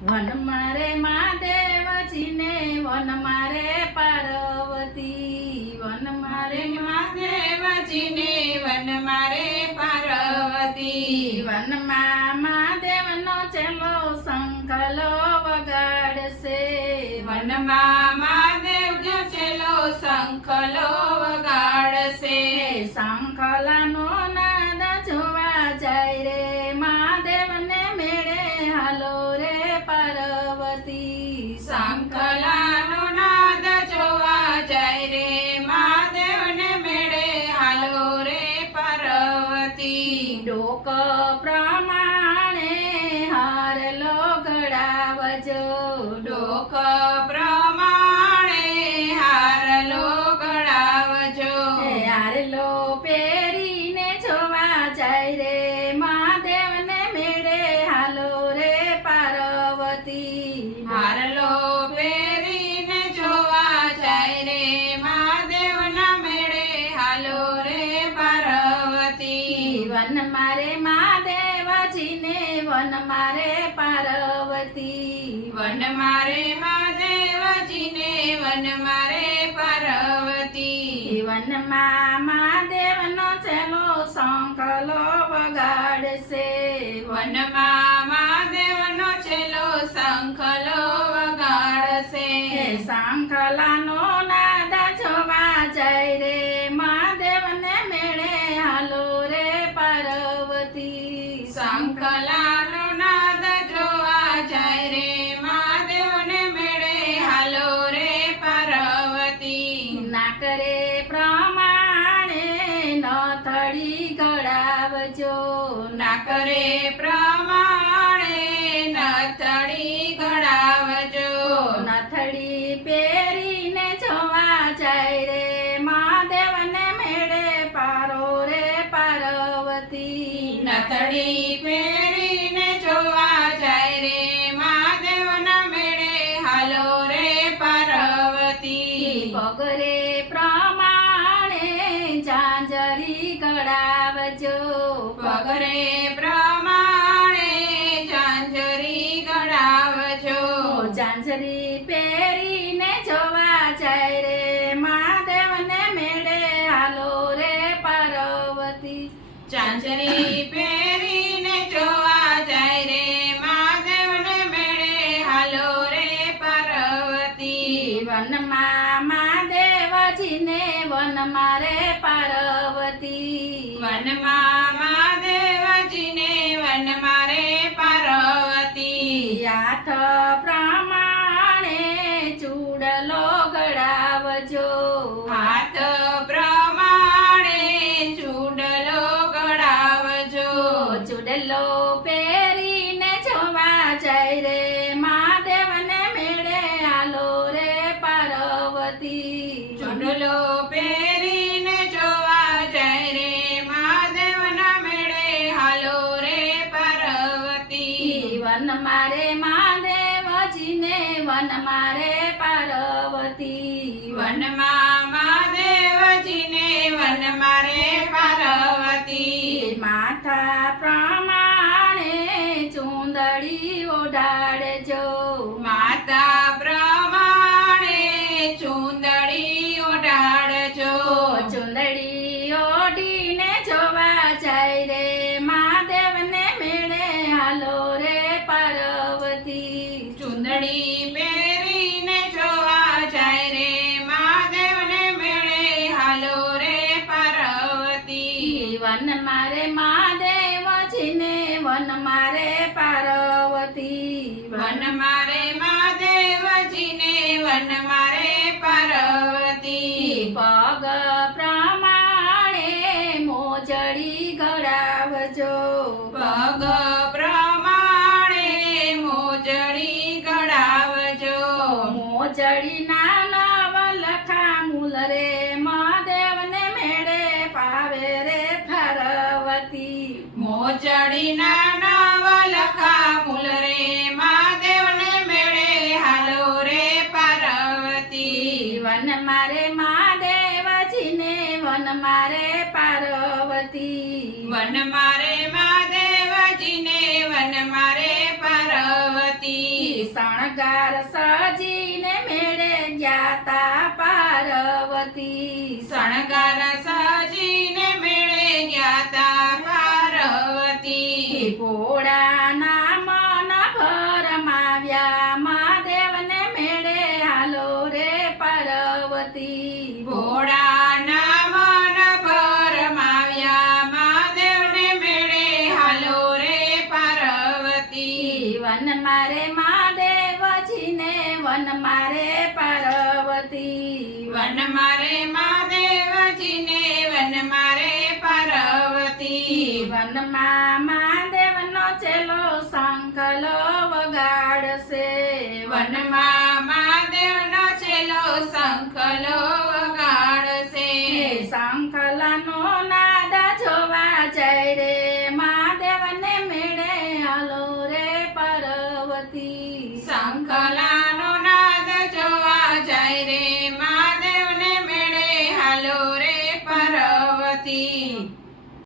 One મારે મહાદેવજીને, one મારે Parvati, one મારે મહાદેવજીને, વન મારે પાર્વતી વનમાં મહાદેવનો ચેલો સંકલો વગાડશે વનમાં ડોક પ્રમાણે હારલો ગળાવજો હારલો પહેરીને જોવા જાય રે મહાદેવને મેળે હાલો રે પાર્વતી. હારલો પહેરીને જોવા જાય રે મહાદેવના મેળે હાલો રે પાર્વતી. વન મારે મહાદેવજીને વન મારે પાર્વતી. વન મારે મહાદેવજીને વન મારે પાર્વતી. વનમાં મહાદેવનો ચેલો શંખલો વગાડશે. વનમાં મહાદેવનો છેલ્લો શંખલો વગાડશે. હે ગળાવજો ના કરે પ્રમાણે નથળી ઘડાવજો. નથડી પહેરીને જોવા જાય રે. મહાદેવને મેળે પારો રે પાર્વતી. નથડી પહેરીને જોવા જાય રે. મહાદેવના મેળે હાલો રે પાર્વતી. પગરે ઝાંઝરી પહેરીને જોવા જાય રે. મહાદેવને મેળે હાલો રે પાર્વતી. ચાંજરી પહેરીને જોવા જાય રે. મહાદેવને મેળે હાલો રે પાર્વતી. વનમાં મહાદેવજીને વન મારે પાર્વતી. વનમાં ગળાવજો હાથ પ્રમાણે ચૂડલો ગળાવજો. ચૂડલો પહેરીને જોવા જાય રે. મહાદેવને મેળે આલો રે પાર્વતી. ચૂડલો પહેરીને જોવા જાય રે. મહાદેવના મેળે હાલો રે પાર્વતી. વન મારે મહાદેવજીને વન મારે પાર્વતી. વનમાં મહાદેવજીને વન મારે પાર્વતી. માથા પ્રમાણે ચૂંદડી ઓઢાડજો પાર્વતી. વન મારે મહાદેવજીને વન મારે પાર્વતી. પગ પ્રમાણે મોજડી ગળાવજો પગ પ્રમાણે મોજડી ગળાવજો મોજડી ના મૂલ રે મહાદેવને મેળે પાવે રે મોજડીના નવલખા વન મારે મહાદેવજીને વન મારે પાર્વતી. વન મારે મહાદેવજીને વન મારે પાર્વતી. શણગાર સજીને મેળે જ્ઞાતા પાર્વતી. શણગાર સજીને મેળે જ્ઞાતા પાર્વતી. ભોળાના મારે મહાદેવજીને વન મારે પાર્વતી. વન મારે મહાદેવજીને વન મારે પાર્વતી. વનમાં મહાદેવનો ચેલો સંકલો વગાડશે. વનમાં મહાદેવનો છેલ્લો ચેલો વગાડશે